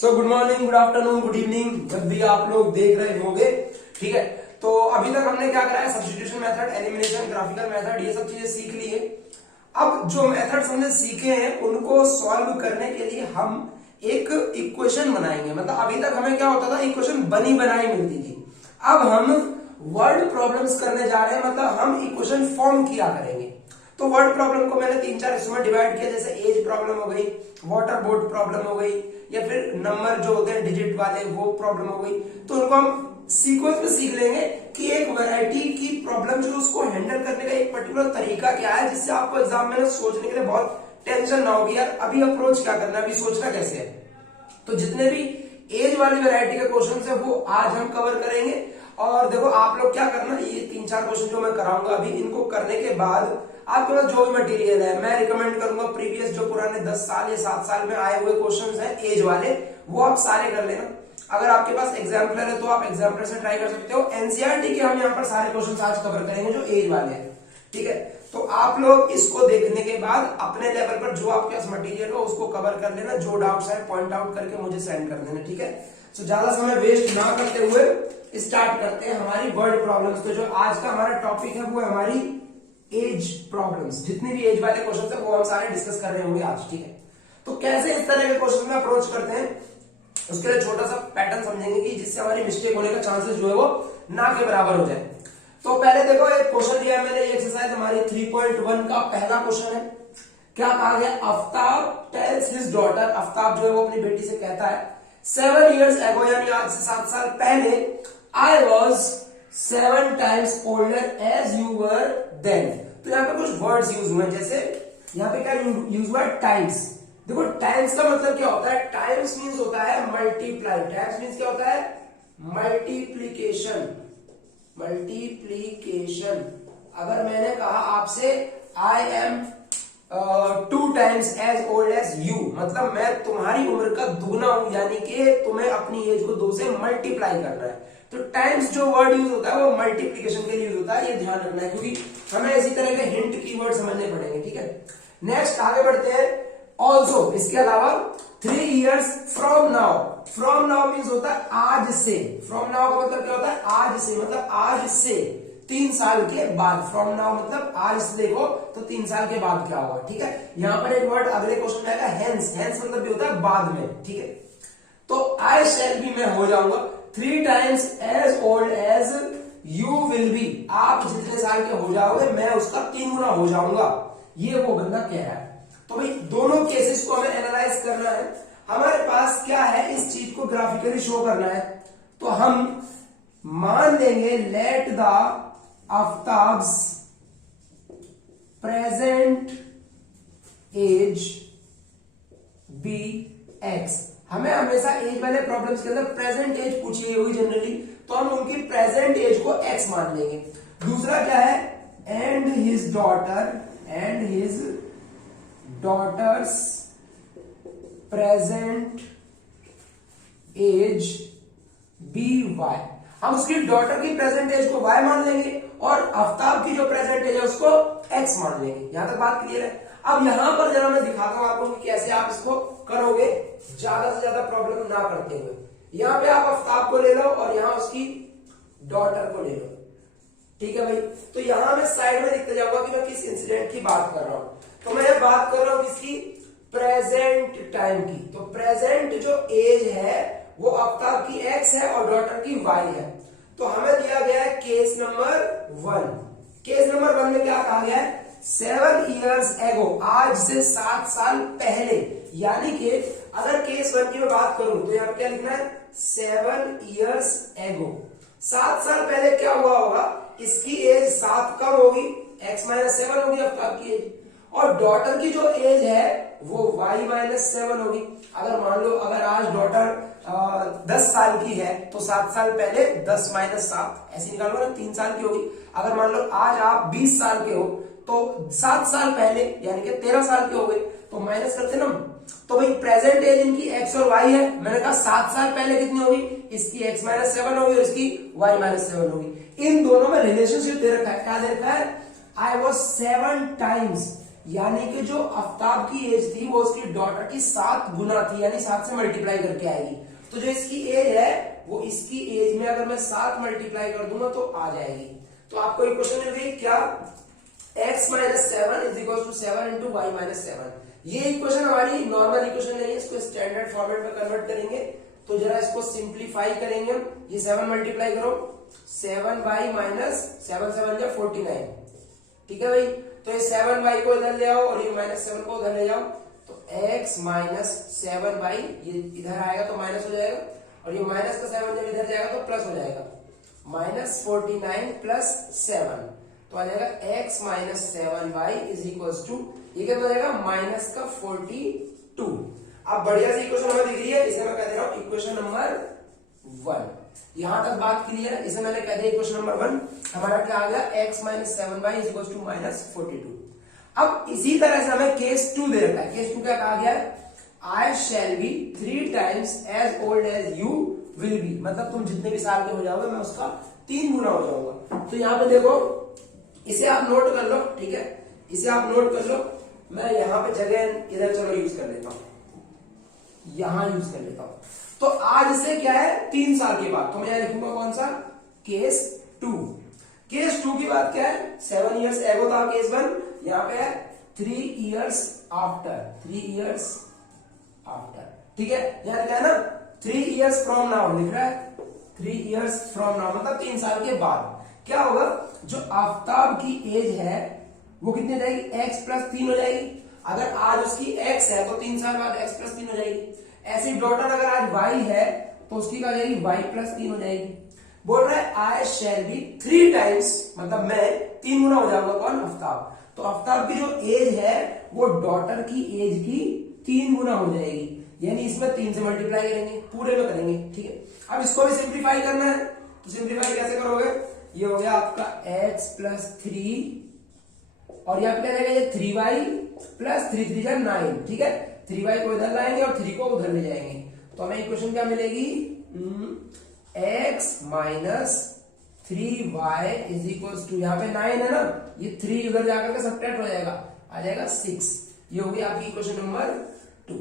So good morning, good afternoon, good evening, जब भी आप लोग देख रहे होंगे। ठीक है, तो अभी तक हमने क्या करा है, substitution method, elimination, graphical method, ये सब चीजें सीख ली है। अब जो मेथड्स हमने सीखे हैं उनको सॉल्व करने के लिए हम एक इक्वेशन बनाएंगे। मतलब अभी तक हमें क्या होता था, इक्वेशन बनी बनाई मिलती थी। अब हम वर्ड प्रॉब्लम्स करने जा रहे हैं, मतलब हम इक्वेशन फॉर्म किया करेंगे। तो वर्ड प्रॉब्लम को मैंने 3-4 हिस्सों में डिवाइड किया, जैसे एज प्रॉब्लम हो गई, वाटर बोर्ड प्रॉब्लम हो गई, या फिर नंबर जो होते हैं डिजिट वाले वो प्रॉब्लम हो गई। तो उनको हम सीक्वेंस में सीख लेंगे कि एक वैरायटी की प्रॉब्लम जो उसको हैंडल करने का एक पर्टिकुलर तरीका क्या है, जिससे आपको एग्जाम में सोचने के लिए बहुत टेंशन ना होगी, यार अभी अप्रोच क्या करना है, अभी सोचना कैसे है। तो जितने भी एज वाली वैरायटी के क्वेश्चन है वो आज हम कवर करेंगे। और देखो आप लोग क्या करना, ये 3-4 क्वेश्चन जो मैं कराऊंगा अभी, इनको करने के बाद आपके पास जो भी मटेरियल है, मैं रिकमेंड करूंगा प्रीवियस जो पुराने 10 साल या 7 साल में आए हुए क्वेश्चंस हैं एज वाले, वो आप सारे कर लेना। अगर आपके पास एग्जाम्पलर है तो आप एग्जाम्पलर से ट्राई कर सकते हो। एनसीईआरटी के हम यहाँ पर सारे क्वेश्चन आज कवर करेंगे जो एज वाले हैं। ठीक है, तो आप लोग इसको देखने के बाद अपने लेवल पर जो आपके पास मटेरियल हो उसको कवर कर लेना, जो डाउट्स है पॉइंट आउट करके मुझे सेंड कर देना। ठीक है, तो ज्यादा समय वेस्ट ना करते हुए स्टार्ट करते हैं हमारी वर्ड प्रॉब्लम्स। तो जो आज का हमारा टॉपिक है वो है हमारी एज प्रॉब्लम्स। जितने भी एज वाले क्वेश्चन है वो हम सारे डिस्कस कर रहे होंगे आज। ठीक है, तो कैसे इस तरह के क्वेश्चन में अप्रोच करते हैं उसके लिए छोटा सा पैटर्न समझेंगे कि जिससे हमारी मिस्टेक होने का चांसेस जो है वो ना के बराबर हो जाए। तो पहले देखो एक क्वेश्चन दिया है मैंने, ये एक्सरसाइज हमारी 3.1 का पहला क्वेश्चन है। क्या कहा गया, Aftab tales his daughter, Aftab जो है वो अपनी बेटी से कहता है 7 years ago, यानी आज से 7 साल पहले, I was 7 times older as you were then। तो यहाँ पे कुछ वर्ड्स यूज हुए, जैसे यहाँ पे क्या यूज हुआ है, टाइम्स। देखो टाइम्स का मतलब क्या होता है, टाइम्स मीन्स होता है मल्टीप्लाई। टाइम्स मीन्स क्या होता है, मल्टीप्लीकेशन। मल्टीप्लीकेशन। अगर मैंने कहा आपसे I am 2 times as old as you, मतलब मैं तुम्हारी उम्र का दुगना हूं, यानी कि तुम्हें अपनी एज को 2 से मल्टीप्लाई करना है। तो टाइम्स जो वर्ड यूज होता है वो मल्टीप्लीकेशन के लिए यूज होता है, ये ध्यान रखना है, क्योंकि हमें इसी तरह के हिंट कीवर्ड समझने पड़ेंगे। ठीक है, नेक्स्ट आगे बढ़ते हैं। ऑल्सो, इसके अलावा 3 years from now। From now means होता है आज से। फ्रॉम नाउ का मतलब क्या होता है, आज से, मतलब आज से 3 साल के बाद। फ्रॉम नाउ मतलब आज से देखो तो 3 साल के बाद क्या होगा। ठीक है, यहां पर एक वर्ड अगले क्वेश्चन में आएगा हेंस। हेंस मतलब भी होता है बाद में। ठीक है, तो आई शैल बी, मैं हो जाऊंगा 3 times as old as you will be। आप जितने साल के हो जाओगे मैं उसका 3 गुना हो जाऊंगा, ये वो बंदा कह रहा है। तो भाई दोनों केसेस को हमें एनालाइज करना है। हमारे पास क्या है, इस चीज को ग्राफिकली शो करना है। तो हम मान लेंगे let the Aftab's present age be X. हमें हमेशा एज वाले प्रॉब्लम्स के अंदर प्रेजेंट एज पूछी होगी जनरली, तो हम उनकी प्रेजेंट एज को एक्स मान लेंगे। दूसरा क्या है, and his daughter, and his daughters present age be Y. हम उसकी डॉटर की प्रेजेंट एज को y मान लेंगे और आफ्ताब की जो प्रेजेंट एज है उसको x मान लेंगे। यहां तक बात क्लियर है। अब यहां पर जरा मैं दिखाता हूं आपको कि कैसे आप इसको करोगे ज्यादा से ज्यादा प्रॉब्लम ना करते हुए। यहां पे आप आफ्ताब को ले लो और यहां उसकी डॉटर को ले लो। ठीक है भाई, तो यहां मैं साइड में लिखते जाऊंगा कि मैं किस इंसिडेंट की बात कर रहा हूं। तो मैं बात कर रहा हूं किसकी, प्रेजेंट टाइम की। तो प्रेजेंट जो एज है वो आफ्ताब की x है और डॉटर की y है। तो हमें दिया गया है केस नंबर 1। केस नंबर 1 में क्या कहा गया है, 7 years ago, आज से 7 साल पहले। यानी कि अगर केस 1 की मैं बात करूं तो यहां क्या लिखना है, 7 years ago। 7 साल पहले क्या हुआ होगा, इसकी एज 7 कम होगी, x - 7 होगी आफ्ताब की एज, और डॉटर की जो एज है वो y - 7 होगी। अगर मान लो अगर आज डॉटर 10 साल की है तो 7 साल पहले 10 - 7 ऐसे निकालो ना, 3 साल की होगी। अगर मान लो आज आप 20 साल के हो तो 7 साल पहले यानी कि 13 साल के हो गए, तो माइनस करते ना। तो भाई प्रेजेंट एज इनकी x और y है, मैंने कहा 7 साल पहले कितनी होगी, इसकी x - 7 होगी और इसकी y - 7 होगी। इन दोनों में रिलेशनशिप दे रखा है, क्या दे रखा है, I was 7 times, यानी कि जो आफ्ताब की एज थी वो उसकी डॉटर की 7 गुना थी, यानी 7 से मल्टीप्लाई करके आएगी। तो जो इसकी एज है वो इसकी एज में अगर मैं 7 मल्टीप्लाई कर दूंगा तो आ जाएगी। तो आपको एक क्वेश्चन मिल गई क्या, x minus 7 is equal to 7 into Y minus 7। ये इक्वेशन हमारी नॉर्मल इक्वेशन नहीं है, इसको स्टैंडर्ड फॉर्मेट में कन्वर्ट करेंगे। तो जरा इसको सिंप्लीफाई करेंगे हम। ये 7 मल्टीप्लाई करो, 7y माइनस 7 7 या 49, ठीक है भाई। तो ये 7y को इधर ले आओ और ये माइनस 7 को उधर ले जाओ, तो x माइनस 7y ये इधर आएगा तो माइनस हो जाएगा, और ये माइनस का 7 जब इधर जाएगा तो प्लस हो जाएगा, माइनस 49 प्लस 7 तो आ जाएगा x minus 7y is equal to, ये क्या हो जाएगा, माइनस का 42। अब बढ़िया सी इक्वेशन हमें दिख रही है, इसे मैं कह दे रहा हूं इक्वेशन नंबर 1। यहां तक बात क्लियर है, इसे मैंने कह दिया इक्वेशन नंबर 1। हमारा क्या आ गया, x minus 7y is equal to minus 42। अब इसी तरह से हमें केस 2 दे रखा है। केस 2 क्या कहा गया है, I shall be 3 times as old as you will be, मतलब तुम जितने भी साल के हो जाओगे मैं उसका 3 गुना हो जाऊंगा। तो यहाँ पे देखो, इसे आप नोट कर लो, ठीक है, इसे आप नोट कर लो। मैं यहाँ पे जगह इधर चलो यूज कर लेता हूँ, यहां यूज कर लेता हूं। तो आज से क्या है, 3 साल के बाद, तो मैं यहां लिखूंगा कौन सा, केस 2। केस 2 की बात क्या है, 7 इयर्स एगो था केस 1, यहाँ पे है 3 इयर्स आफ्टर, 3 इयर्स आफ्टर, ठीक है। यहां लिखा है ना 3 इयर्स फ्रॉम नाउ, लिख रहा है 3 इयर्स फ्रॉम नाउ, मतलब 3 साल के बाद क्या होगा, जो आफ्ताब की एज है वो कितनी हो जाएगी, x प्लस 3 हो जाएगी। अगर आज उसकी x है तो 3 साल बाद x प्लस 3 हो जाएगी। ऐसी डॉटर अगर आज y है तो उसकी क्या हो जाएगी, y प्लस 3 हो जाएगी। बोल रहा है आई शैल बी 3 टाइम्स, मतलब मैं 3 गुना हो जाऊंगा, कौन, आफ्ताब। तो आफ्ताब की जो एज है वो डॉटर की एज की 3 गुना हो जाएगी, यानी इसमें 3 से मल्टीप्लाई करेंगे, पूरे में करेंगे, ठीक है। अब इसको भी सिंप्लीफाई करना है, तो सिंप्लीफाई कैसे करोगे, ये हो गया आपका x प्लस 3 और यहाँ पे क्या रहेगा, ये 3y प्लस 3 3 जा 9, ठीक है। 3y को इधर लाएंगे और 3 को उधर ले जाएंगे, तो हमें इक्वेशन क्या मिलेगी, x minus 3y is equal to, यहाँ पे 9 है ना, ये 3 उधर जाकर के सब्ट्रैक्ट हो जाएगा, आ जाएगा 6। ये होगी आपकी इक्वेशन नंबर 2,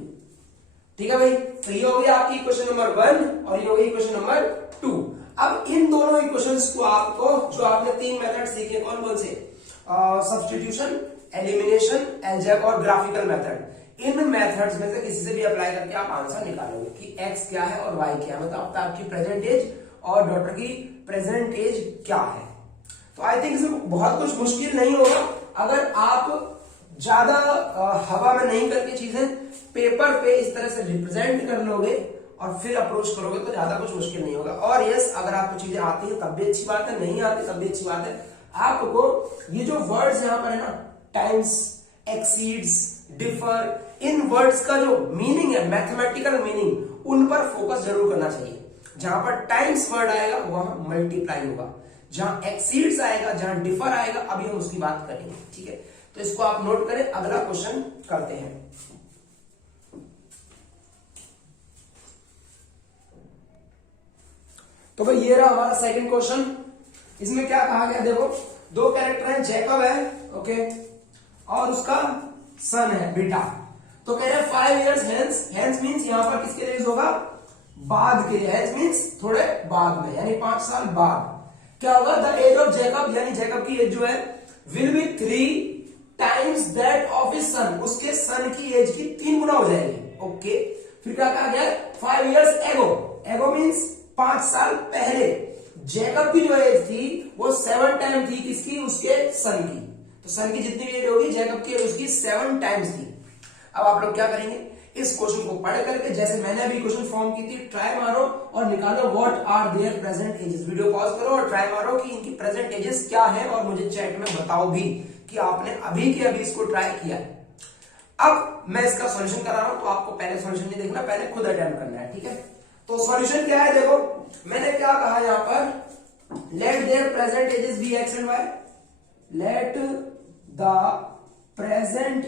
ठीक है भाई। तो ये होगी आपकी इक्वेशन नंबर 1 और ये होगी इक्वेशन नंबर 2। अब इन दोनों इक्वेशंस को आपको, जो आपने 3 मेथड सीखे, कौन कौन से, सब्स्टिट्यूशन, एलिमिनेशन, अलजेब्रा और ग्राफिकल मेथड, इन मेथड्स में से किसी से भी अप्लाई करके आप आंसर निकालोगे कि x क्या है और y क्या है, मतलब आपकी प्रेजेंट एज और डॉटर की प्रेजेंट एज क्या है। तो आई थिंक इसमें बहुत कुछ मुश्किल नहीं होगा, अगर आप ज्यादा हवा में नहीं करके चीजें पेपर पे इस तरह से रिप्रेजेंट कर लोगे और फिर अप्रोच करोगे तो ज्यादा कुछ मुश्किल नहीं होगा। और यस, अगर आपको चीजें आती है तब भी अच्छी बात है, नहीं आती तब भी अच्छी बात है। आपको ये जो वर्ड्स यहाँ पर है ना, टाइम्स, एक्सीड्स, डिफर, इन वर्ड्स का जो मीनिंग है, मैथमेटिकल मीनिंग, उन पर फोकस जरूर करना चाहिए। जहां पर टाइम्स वर्ड आएगा वहां मल्टीप्लाई होगा, जहां एक्सीड्स आएगा, जहां डिफर आएगा, अभी हम उसकी बात करेंगे, ठीक है। तो इसको आप नोट करें, अगला क्वेश्चन करते हैं। तो भाई ये रहा हमारा सेकंड क्वेश्चन। इसमें क्या कहा गया, देखो 2 कैरेक्टर है, जैकब है, ओके, और उसका सन है, बेटा। तो कह रहे हैं 5 इयर्स हेंस, हेंस मीन्स यहां पर किसके लिए यूज होगा, बाद के लिए, हेंस मीन्स थोड़े बाद में, यानी 5 साल बाद क्या होगा, द एज ऑफ जैकब, यानी जैकब की एज जो है, will be 3 times that of his son, उसके सन की एज की 3 गुना हो जाएगी, ओके। फिर क्या कहा गया, 5 इयर्स एगो, एगो मीन्स 5 साल पहले जैकब की जो एज थी वो 7 टाइम थी, किसकी, उसके सन की। तो सन की जितनी भी एज होगी, जैकब की एज उसकी 7 टाइम्स थी। अब आप लोग क्या करेंगे, इस क्वेश्चन को पढ़ करके, जैसे मैंने अभी क्वेश्चन फॉर्म की थी, ट्राई मारो और निकालो what are their present ages. Video pause करो और ट्राई मारो कि इनकी प्रेजेंट एजेस क्या है, और मुझे चैट में बताओ भी कि आपने अभी के अभी इसको ट्राई किया है। अब मैं इसका सॉल्यूशन करा रहा हूं, तो आपको पहले सॉल्यूशन नहीं देखना, पहले खुद अटेम्प्ट करना है, ठीक है। तो सॉल्यूशन क्या है, देखो मैंने क्या कहा यहां पर, let their present ages be X and Y, let the present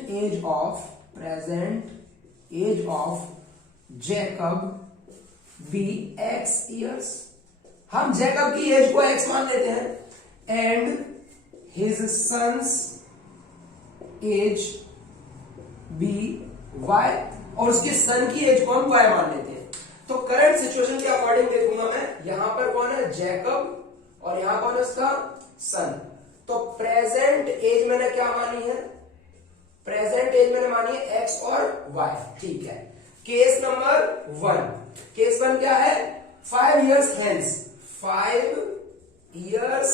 age of Jacob be X years. हम जैकब की एज को एक्स मान लेते हैं, and his sons age be Y, और उसके सन की एज को हम वाई मान लेते हैं। तो करंट सिचुएशन के अकॉर्डिंग देखूंगा मैं, यहां पर कौन है जैकब और यहां कौन है उसका सन। तो प्रेजेंट एज मैंने क्या मानी है, प्रेजेंट एज मैंने मानी है एक्स और वाई, ठीक है। केस नंबर 1, केस 1 क्या है, 5 years hence, 5 years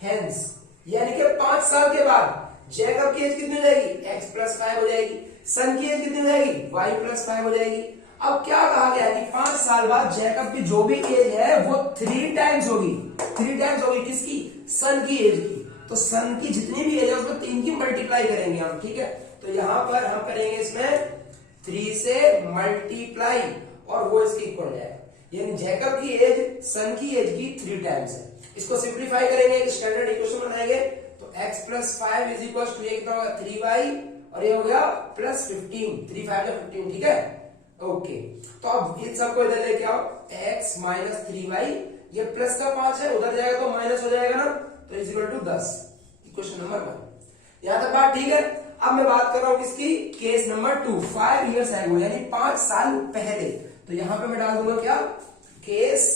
hence, यानी कि 5 साल के बाद जैकब की एज कितनी हो जाएगी, x प्लस 5 हो जाएगी, सन की एज कितनी हो जाएगी, y प्लस 5 हो जाएगी। अब क्या कहा गया कि 5 साल बाद जैकब की जो भी एज है वो 3 टाइम्स होगी, 3 टाइम्स होगी किसकी, सन की एज की। तो सन की जितनी भी एज है उसको 3 की मल्टीप्लाई करेंगे हम, ठीक है। तो यहां पर हम करेंगे इसमें 3 से मल्टीप्लाई और वो इसके इक्वल हो जाएगा, यानी जैकब की एज सन की एज की 3 टाइम्स है। इसको सिंप्लीफाई करेंगे, एक स्टैंडर्ड इक्वेशन बनाएंगे, तो x plus 5 is equal to ये कितना होगा 3y, और ये हो गया प्लस 15, 3 5 15, ठीक है, ओके। तो अब इन सबको इधर लेके आओ, x माइनस 3y, ये प्लस का 5 है, उधर जाएगा तो माइनस हो जाएगा ना, तो is equal to 10, equation number 1। यहां तक बात ठीक है। अब मैं बात कर रहा हूं किसकी, केस नंबर 2, 5 years ago, यानी 5 साल पहले। तो यहां पे मैं डाल दूंगा क्या, केस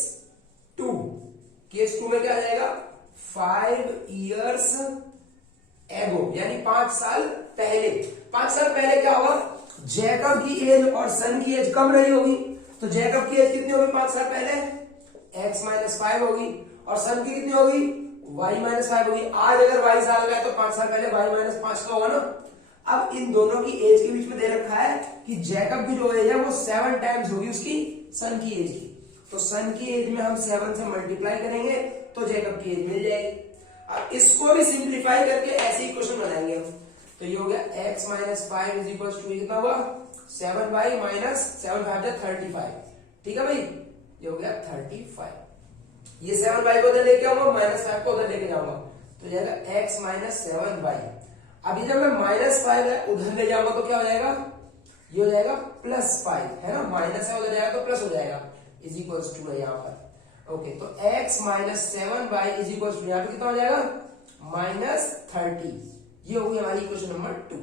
2, केस 2 में क्या आ जाएगा 5 years ago, यानी 5 साल पहले। 5 साल पहले क्या होगा, जैकब की एज और सन की एज कम रही होगी, तो जैकब की एज कितनी होगी 5 साल पहले, x माइनस 5 होगी, और सन की कितनी होगी, y माइनस 5 होगी। आज अगर y साल का है तो 5 साल पहले y माइनस 5 का होगा ना। अब इन दोनों की एज के बीच में दे रखा है कि जैकब की जो एज है वो 7 टाइम्स होगी उसकी सन की एज की। तो सन की एज में हम 7 से मल्टीप्लाई करेंगे तो जैकब की एज मिल जाएगी। अब इसको भी सिंप्लीफाई करके ऐसे इक्वेशन बनाएंगे हम। तो ये हो गया x minus 5 is equal to कितना हुआ 7y माइनस 7 5 35, ठीक है भाई, ये हो गया 35। ये 7y को उधर लेके आऊंगा, माइनस 5 को उधर लेके जाऊंगा, तो जाएगा x माइनस 7y। अभी जब मैं माइनस 5 है उधर ले जाऊंगा तो क्या हो जाएगा, ये हो जाएगा प्लस 5, है ना, माइनस है उधर जाएगा तो प्लस हो जाएगा, इज इक्वल टू है यहाँ पर, ओके। तो x minus 7y is equal to यहाँ पे कितना हो जाएगा माइनस 30। ये होगी हमारी इक्वेशन नंबर 2।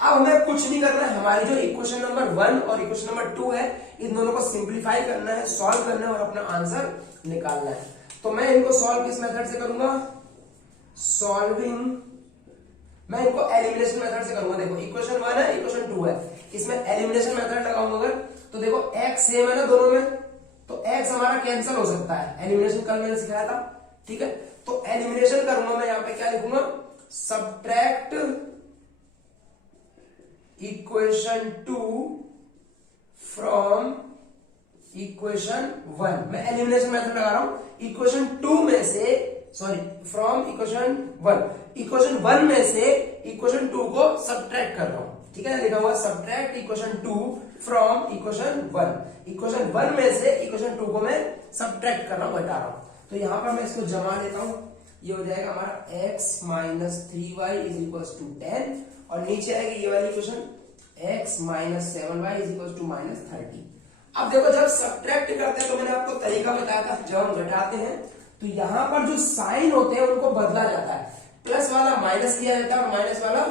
अब हमें कुछ नहीं करना है, हमारी जो इक्वेशन नंबर 1 और इक्वेशन नंबर 2 है इन दोनों को सिंप्लीफाई करना है, सॉल्व करना है और अपना आंसर निकालना है। तो मैं इनको सॉल्व किस मेथड से करूंगा, सॉल्विंग, मैं इनको एलिमिनेशन मेथड से करूंगा। देखो इक्वेशन 1 है, इक्वेशन 2 है, इसमें एलिमिनेशन मेथड लगाऊंगा अगर, तो देखो x सेम है ना दोनों में, तो x हमारा कैंसिल हो सकता है, एलिमिनेशन कल मैंने सिखाया था, ठीक है। तो एलिमिनेशन करूंगा मैं, यहां पे क्या लिखूंगा, सब्ट्रैक्ट इक्वेशन 2 फ्रॉम इक्वेशन 1। मैं एलिमिनेशन मेथड लगा रहा हूं, इक्वेशन 2 में से, सॉरी फ्रॉम इक्वेशन 1, इक्वेशन 1 में से इक्वेशन 2 को सब्ट्रैक्ट कर रहा हूं, ठीक है, लिखा हुआ subtract equation 2 from equation 1। Equation 1 में से इक्वेशन 2 को मैं सब्ट्रैक्ट कर रहा हूं, घटा रहा हूं। तो यहां पर मैं इसको जमा लेता हूं, ये हो जाएगा हमारा x minus 3y is equal to 10, और नीचे आएगी ये वाली equation x minus 7y is equal to minus 30। अब देखो जब सब्ट्रैक्ट करते हैं तो मैंने आपको तरीका बताया था, जब हम घटाते हैं तो यहां पर जो साइन होते हैं उनको बदला जाता है, प्लस वाला माइनस किया जाता है और माइनस वाला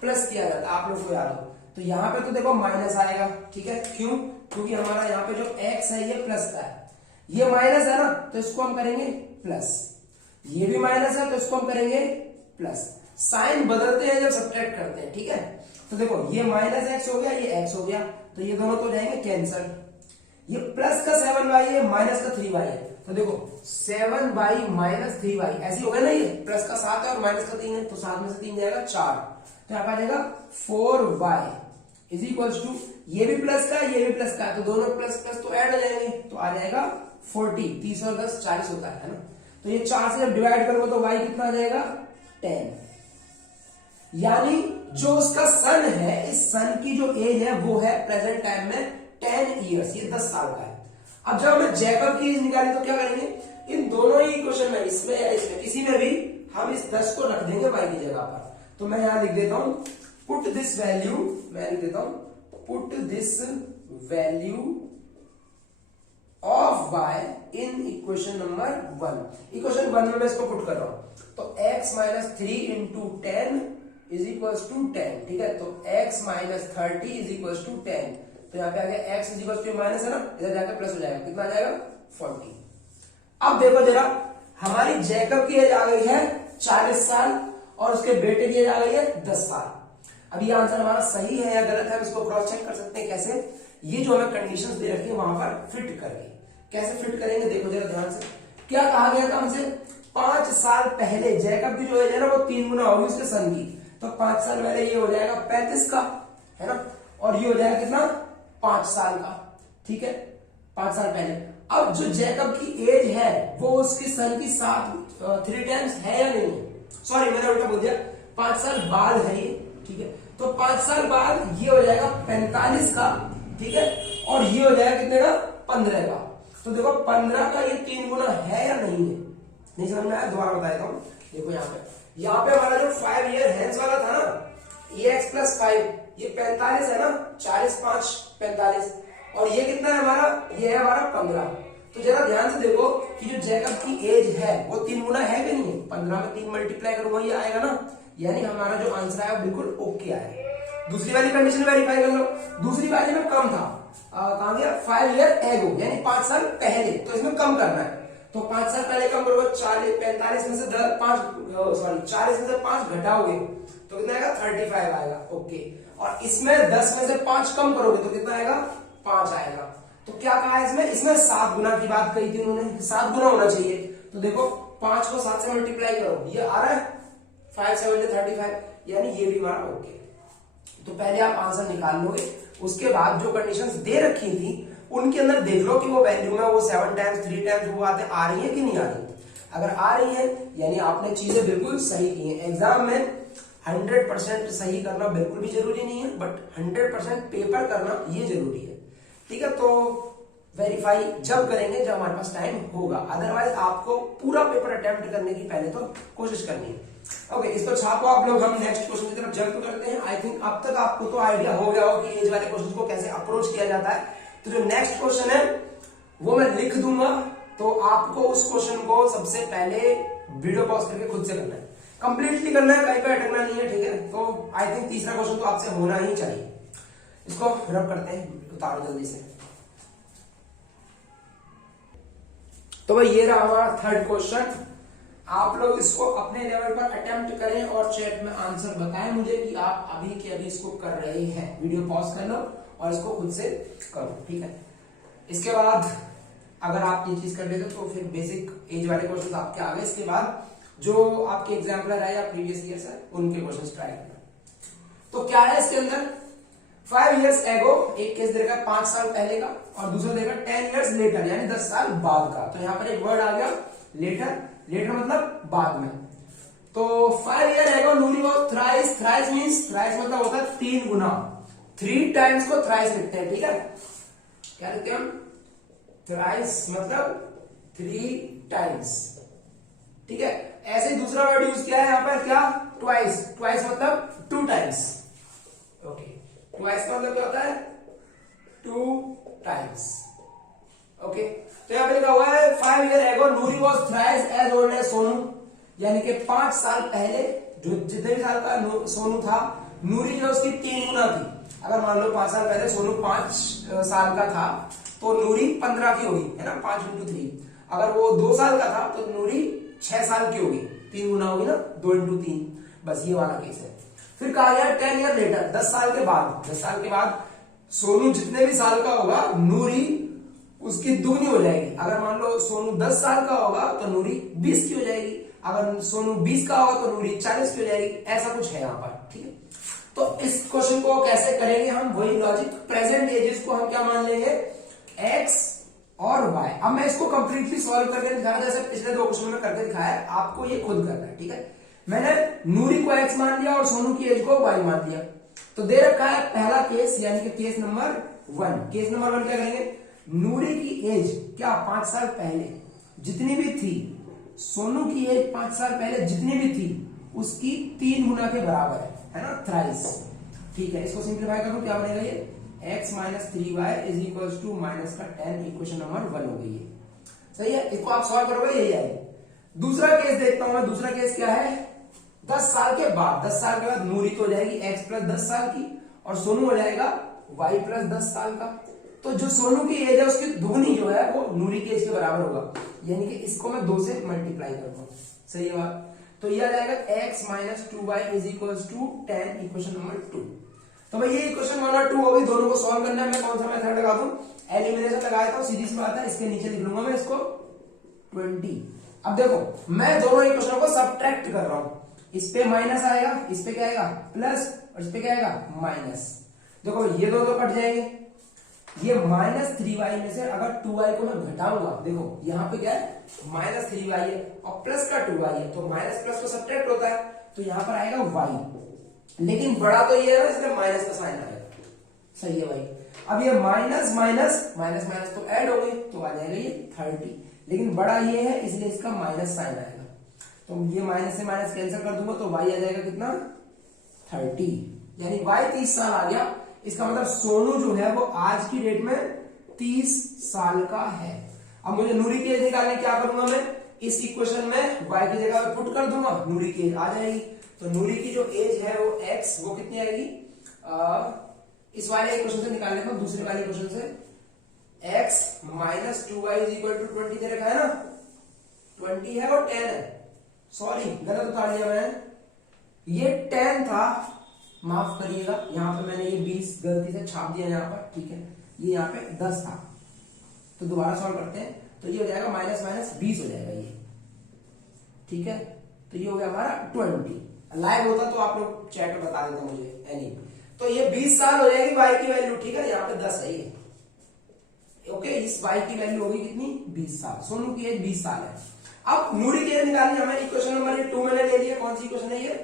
प्लस किया जाता है, आप लोग को याद हो। तो यहां पे तो देखो माइनस आएगा, ठीक है, क्यों, क्योंकि हमारा यहाँ पे जो x है ये प्लस का है, ये माइनस है ना तो इसको हम करेंगे प्लस, ये भी माइनस है तो इसको हम करेंगे प्लस। साइन बदलते हैं जब सब्ट्रैक्ट करते हैं, ठीक है। तो देखो ये माइनस एक्स हो गया, ये x हो गया, तो ये दोनों तो जाएंगे कैंसल। ये प्लस का 7y है, माइनस का 3y है, तो देखो 7y माइनस 3y ऐसे हो गया ना, ये प्लस का 7 है और माइनस का 3 है, तो 7 में से 3 जाएगा 4, तो यहाँ पर आ जाएगा 4y इज इक्वल टू, ये भी प्लस का ये भी प्लस का है, तो दोनों प्लस प्लस तो ऐड हो जाएंगे, तो आ जाएगा 40, 30 और 10 40 होता है ना। तो ये 4 से जब डिवाइड करोगे तो y कितना आ जाएगा 10, यानी जो उसका सन है, इस सन की जो एज है वो है प्रेजेंट टाइम में 10 ईयर्स, ये 10 साल का है। अब जब हमें जैकब की एज निकाली तो क्या करेंगे, इन दोनों ही इक्वेशन में, इसमें या इसमें किसी में भी हम इस 10 को रख देंगे y की जगह पर। तो मैं यहां लिख देता हूं पुट दिस वैल्यू, मैं लिख देता हूं put this value of y in equation number 1। Equation 1 में मैं इसको पुट कर रहा हूं, तो x minus 3 into 10 is equal to 10, ठीक है। तो x minus 30 is equal to 10, तो यहाँ पे आ गया x is equal to minus है ना, इधर जाकर प्लस हो जाएगा, कितना आ जाएगा 40। अब देखो जरा, हमारी जैकब की एज आ गई है 40 साल और उसके बेटे की एज आ गई है 10 साल। अब ये आंसर हमारा सही है या गलत है, हम इसको क्रॉस चेक कर सकते हैं। कैसे? ये जो हमें कंडीशंस दे रखी है वहां पर फिट करके। कैसे फिट करेंगे देखो जरा ध्यान से। क्या कहा गया था हमसे? 5 साल पहले जैकब की जो एज है ना वो 3 गुना होगी उसके सन की, तो 5 साल पहले ये हो जाएगा 35 का, है ना, और ये हो जाएगा कितना 5 साल का, ठीक है, 5 साल पहले। अब जो जैकब की एज है वो उसकी सन की 3 टाइम्स है या नहीं है? सॉरी मैंने उल्टा बोल दिया, 5 साल बाद है ये, ठीक है। तो 5 साल बाद ये हो जाएगा 45 का, ठीक है, और ये हो जाएगा कितने का 15 का। तो देखो 15 का ये 3 गुना है या नहीं है? नहीं समझ में आया? दोबारा बता देता हूं। देखो यहाँ पे हमारा जो 5 ईयर हैंस वाला था ना, ये x प्लस 5, ये 45 है ना, 40 5 45, और ये कितना है हमारा? ये है हमारा 15। तो जरा ध्यान से देखो कि जो जैकब की एज है वो 3 गुना है कि नहीं है? 15 में 3 मल्टीप्लाई करूंगा ये आएगा ना, यानी हमारा जो आंसर आया बिल्कुल ओके आया। दूसरी वाली कंडीशन वेरीफाई कर लो। दूसरी वाली में कम था, कहां गया? 5 ईयर एगो, यानी 5 साल पहले, तो इसमें कम करना है। तो 5 साल पहले कम करोगे, 45 में से 40 में से 5 घटाओगे तो कितना आएगा? 35 आएगा, ओके। और इसमें 10 में से 5 कम करोगे तो कितना आएगा? 5 आएगा। तो क्या कहा है इसमें? इसमें 7 गुना की बात कही थी उन्होंने, 7 गुना होना चाहिए। तो देखो 5 को 7 से मल्टीप्लाई करो, ये आ रहा है 5 7 35, यानी ये भी हमारा ओके। तो पहले आप आंसर निकाल लोगे, उसके बाद जो कंडीशंस दे रखी थी उनके अंदर देख लो कि वो वैल्यू में वो 7 टाइम्स 3 टाइम्स वो बातें आ रही है कि नहीं आ रही। अगर आ रही है यानी आपने चीजें बिल्कुल सही की हैं। एग्जाम में 100% सही करना बिल्कुल भी जरूरी नहीं है, बट 100% पेपर करना ये जरूरी है, ठीक है। तो वेरीफाई जब करेंगे जब हमारे पास टाइम होगा, अदरवाइज आपको पूरा पेपर अटेम्प्ट करने की पहले तो कोशिश करनी है। ओके, इसको छापो आप लोग, हम नेक्स्ट क्वेश्चन की तरफ जंप करते हैं। आई थिंक अब तक आपको तो आइडिया हो गया हो कि एज वाले क्वेश्चन को कैसे अप्रोच किया जाता है। तो जो नेक्स्ट क्वेश्चन है वो मैं लिख दूंगा, तो आपको उस क्वेश्चन को सबसे पहले वीडियो पॉज करके खुद से करना है, कंप्लीटली करना है, कहीं पे अटकना नहीं है, ठीक है। तो आई थिंक तीसरा क्वेश्चन तो आपसे होना ही चाहिए। इसको रब करते हैं, उतारो जल्दी से। तो भाई ये रहा हमारा थर्ड क्वेश्चन। आप लोग इसको अपने लेवल पर अटेम्प्ट करें और चैट में आंसर बताएं मुझे कि आप अभी के अभी इसको कर रहे हैं। वीडियो पॉज कर लो और इसको खुद से करो, ठीक है। इसके बाद अगर आप ये चीज कर लेते तो फिर बेसिक एज वाले क्वेश्चन आपके आ गए। इसके बाद जो आपके एग्जाम्पलर है या प्रीवियस ईयर है उनके क्वेश्चन ट्राई करना। तो क्या है इसके अंदर? 5 years ago, एक केस देगा 5 साल पहले का, और दूसरा देगा 10 years later, यानी 10 साल बाद का। तो यहाँ पर एक वर्ड आ गया लेटर, लेटर मतलब बाद में। तो 5 years ago Noori was thrice, thrice means, thrice मतलब होता है 3 गुना, 3 टाइम्स को थ्राइस लिखते हैं, ठीक है। क्या लिखते हैं हम? थ्राइस मतलब 3 टाइम्स, ठीक है। ऐसे ही दूसरा वर्ड यूज किया है यहाँ पर, क्या? ट्वाइस, ट्वाइस मतलब 2 टाइम्स, ओके। ट्वाइस का मतलब क्या होता है? 2 टाइम्स, ओके। तो यहाँ पे लिखा हुआ है 5 years ago Noori was thrice as old as Sonu, यानी कि 5 साल पहले जो जितने भी साल का सोनू था, नूरी जो उसकी 3 गुना थी। अगर मान लो 5 साल पहले सोनू 5 साल का था तो नूरी 15 की होगी, है ना, 5 into 3। अगर वो 2 साल का था तो नूरी 6 साल की होगी, 3 गुना होगी ना, 2 into 3। बस ये वाला केस है। फिर कहा गया 10 years later, 10 साल के बाद, 10 साल के बाद सोनू जितने भी साल का होगा नूरी उसकी दुगनी हो जाएगी। अगर मान लो सोनू 10 साल का होगा तो नूरी 20 की हो जाएगी, अगर सोनू 20 का होगा तो नूरी 40 की हो जाएगी। ऐसा कुछ है यहाँ पर, ठीक है। तो इस क्वेश्चन को कैसे करेंगे हम? वही लॉजिक, प्रेजेंट एजेस को हम क्या मान लेंगे? एक्स और वाई। अब मैं इसको कंप्लीटली सॉल्व करके दिखा रहा, जैसे पिछले 2 क्वेश्चन में करके दिखाया है, आपको ये खुद करना है, ठीक है। मैंने नूरी को एक्स मान लिया और सोनू की एज को वाई मान लिया। तो दे रखा है पहला केस, यानी कि केस नंबर 1। केस नंबर 1 क्या करेंगे? नूरी की एज क्या 5 साल पहले जितनी भी थी, सोनू की एज 5 साल पहले जितनी भी थी उसकी 3 गुना के बराबर है ना, थ्राइस, ठीक है। इसको सिंप्लीफाई करो, क्या बनेगा ये? x minus 3y is equal to minus का 10, इक्वेशन नंबर 1 हो गई है, सही है। इसको आप सॉल्व करोगे, यही आएगी। दूसरा केस देखता हूं मैं। दूसरा केस क्या है? 10 साल के बाद, 10 साल के बाद नूरी तो हो जाएगी x प्लस 10 साल की और सोनू हो जाएगा y प्लस 10 साल का। तो जो सोनू की एज है उसकी दुगनी जो है वो नूरी की एज के बराबर होगा, यानी कि इसको मैं 2 से मल्टीप्लाई करूंगा। सही है बात। तो ये आ जाएगा x minus 2y is equals to 10, equation number 2। तो भाई ये इक्वेशन 1 और 2 हो गई, दोनों को सॉल्व करना है। मैं कौन सा मेथड लगा दूं, एलिमिनेशन लगाया था, सीधी सी बात है, इसके नीचे लिख लूंगा मैं इसको 20। अब देखो मैं दोनों इक्वेशनों को सब्ट्रैक्ट कर रहा हूं, इस पे माइनस आएगा, इस पे क्या आएगा प्लस, और इस पे क्या आएगा माइनस। देखो ये दो तो कट जाएंगे, ये माइनस 3y में से अगर 2y को मैं घटाऊंगा, देखो यहाँ पे क्या है माइनस 3y है और प्लस का 2y है, तो माइनस प्लस को सब्ट्रैक्ट होता है, तो यहाँ पर आएगा y, लेकिन बड़ा तो ये है ना, इसलिए माइनस का साइन आएगा। सही है भाई। अब ये माइनस माइनस माइनस माइनस तो ऐड हो गई, तो आ जाएगा ये 30, लेकिन बड़ा ये है इसलिए इसका माइनस साइन आएगा, तो ये माइनस से माइनस कैंसिल कर दूंगा, तो y आ जाएगा कितना 30, यानी y 30 साल आ गया। इसका मतलब सोनू जो है वो आज की डेट में 30 साल का है। अब मुझे नूरी की एज निकालने, क्या करूंगा मैं, इस इक्वेशन में y की जगह पे पुट कर दूंगा, नूरी की एज आ जाएगी। तो नूरी की जो एज है वो x, वो कितनी आएगी, इस वाले इक्वेशन से निकाल लेता हूं, दूसरे वाले इक्वेशन से x minus 2y is equal to 20 दे रखा है ना, 20 है और 10 है, सॉरी गलत उतार लिया मैंने, ये 10 था, माफ करिएगा, यहाँ पे मैंने ये 20 गलती से छाप दिया यहाँ पर, ठीक है, ये यहाँ पे 10 था, तो दोबारा सॉल्व करते हैं, तो ये हो जाएगा माइनस माइनस 20 हो जाएगा ये, ठीक है। तो ये हो गया हमारा 20, लाइव होता तो आप लोग चैट में बता देते मुझे, एनी। तो ये 20 साल हो जाएगी y की वैल्यू, ठीक है, यहाँ पे 10 है ये, ओके। इस y की वैल्यू होगी कितनी 20 साल, सोनू की एज 20 साल है। अब नूरी की एज निकालनी हमें, इक्वेशन नंबर 2 मैंने ले लिया, कौन सी इक्वेशन है ये,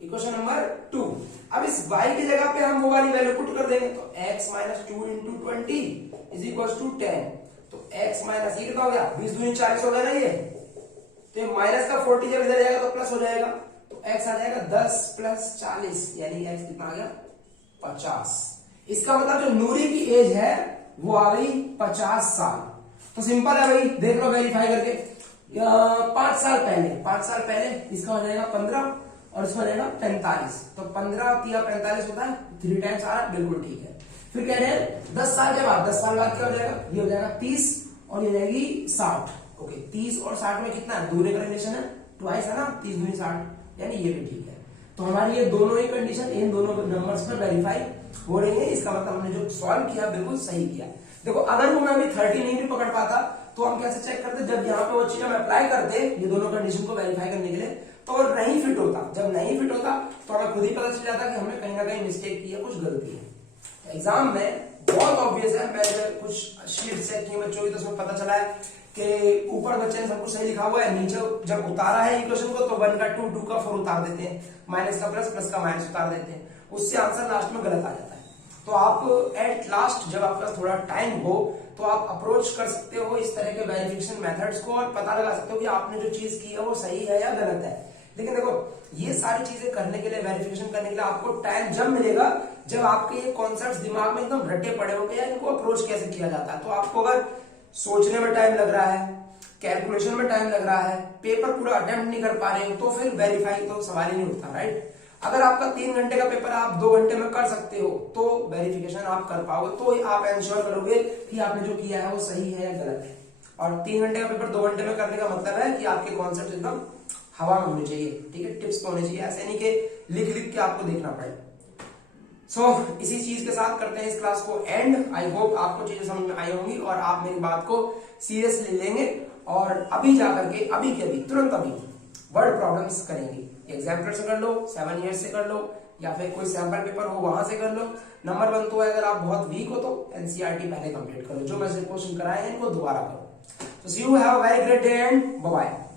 इक्वेशन नंबर 2। अब इस y की जगह पे हम वो वाली वैल्यू पुट कर देंगे, तो x minus 2 into 20 is equal to 10, तो x माइनस ये कितना हो गया 20 दूनी 40 हो गया ना ये, तो ये माइनस का 40 जब इधर जाएगा तो प्लस हो जाएगा, तो x आ जाएगा 10 प्लस 40, यानी x कितना आ गया 50। इसका मतलब जो नूरी की एज है वो आ गई 50 साल। तो सिंपल है भाई, देख लो वेरीफाई करके, 5 साल पहले इसका हो जाएगा 15 और इसका हो जाएगा 45, तो 15 या 45 होता है, 3 टाइम्स आ रहा है, बिल्कुल ठीक है। फिर कह रहे हैं 10 साल के बाद, 10 साल बाद क्या हो जाएगा, ये हो जाएगा 30 और ये जाएगी 60, ओके। 30 और 60 में कितना है, दूसरे का रिलेशन है, ट्वाइस है ना, 30 दूनी 60, यानी ये भी ठीक है। तो हमारी ये दोनों ही कंडीशन इन दोनों नंबर्स पर वेरीफाई हो रही है, इसका मतलब हमने जो सॉल्व किया बिल्कुल सही किया। देखो अगर वो मैं अभी 30 नहीं भी पकड़ पाता तो हम कैसे चेक करते, जब यहाँ पे वो चीज हम अप्लाई करते ये दोनों कंडीशन को वेरीफाई करने के लिए, तो अगर नहीं फिट होता, जब नहीं फिट होता तो हमें खुद ही पता चल जाता कि हमने कहीं ना कहीं मिस्टेक की है, कुछ गलती है। एग्जाम में बहुत ऑब्वियस है, मैंने कुछ शीट चेक की बच्चों की, तो उसमें पता चला है कि ऊपर बच्चे ने सब कुछ सही लिखा हुआ है, नीचे जब उतारा है इक्वेशन को तो 1 का 2, 2 का 4 उतार देते हैं, माइनस का प्लस, प्लस का माइनस उतार देते हैं, उससे आंसर लास्ट में गलत आ जाता है। तो आप एट लास्ट जब आपके पास थोड़ा टाइम हो तो आप अप्रोच कर सकते हो इस तरह के वेरिफिकेशन मेथड्स को और पता लगा सकते हो कि आपने जो चीज की है वो सही है या गलत है। लेकिन देखो ये सारी चीजें करने के लिए, वेरिफिकेशन करने के लिए आपको टाइम जब मिलेगा जब आपके ये कॉन्सेप्ट्स दिमाग में एकदम रटे पड़े होंगे या इनको अप्रोच कैसे किया जाता है। तो आपको अगर सोचने में टाइम लग रहा है, कैलकुलेशन में टाइम लग रहा है, पेपर पूरा अटेम्प्ट नहीं कर पा रहे हो, तो फिर वेरीफाई तो सवाल ही नहीं उठता, राइट। अगर आपका 3 घंटे का पेपर आप 2 घंटे में कर सकते हो तो वेरिफिकेशन आप कर पाओगे, तो आप इंश्योर करोगे कि आपने जो किया है वो सही है या गलत है। और 3 घंटे का पेपर 2 घंटे में करने का मतलब है कि आपके कॉन्सेप्ट एकदम हवा में होने चाहिए, ठीक है, टिप्स होने चाहिए, ऐसे नहीं कि लिख लिख के आपको देखना पड़े। इसी चीज के साथ करते हैं इस क्लास को एंड। आई होप आपको चीजें समझ में आई होंगी और आप मेरी बात को सीरियसली लेंगे और अभी जाकर के अभी के अभी तुरंत अभी वर्ड प्रॉब्लम्स करेंगे। एग्जाम्पल से कर लो, 7 ईयर्स से कर लो, या फिर कोई सैंपल पेपर हो वहां से कर लो। नंबर 1 तो है, अगर आप बहुत वीक हो तो एनसीईआरटी पहले कंप्लीट करो, जो मैंने क्वेश्चन कराए हैं इनको दोबारा करो। So see you, have a very great day and bye bye.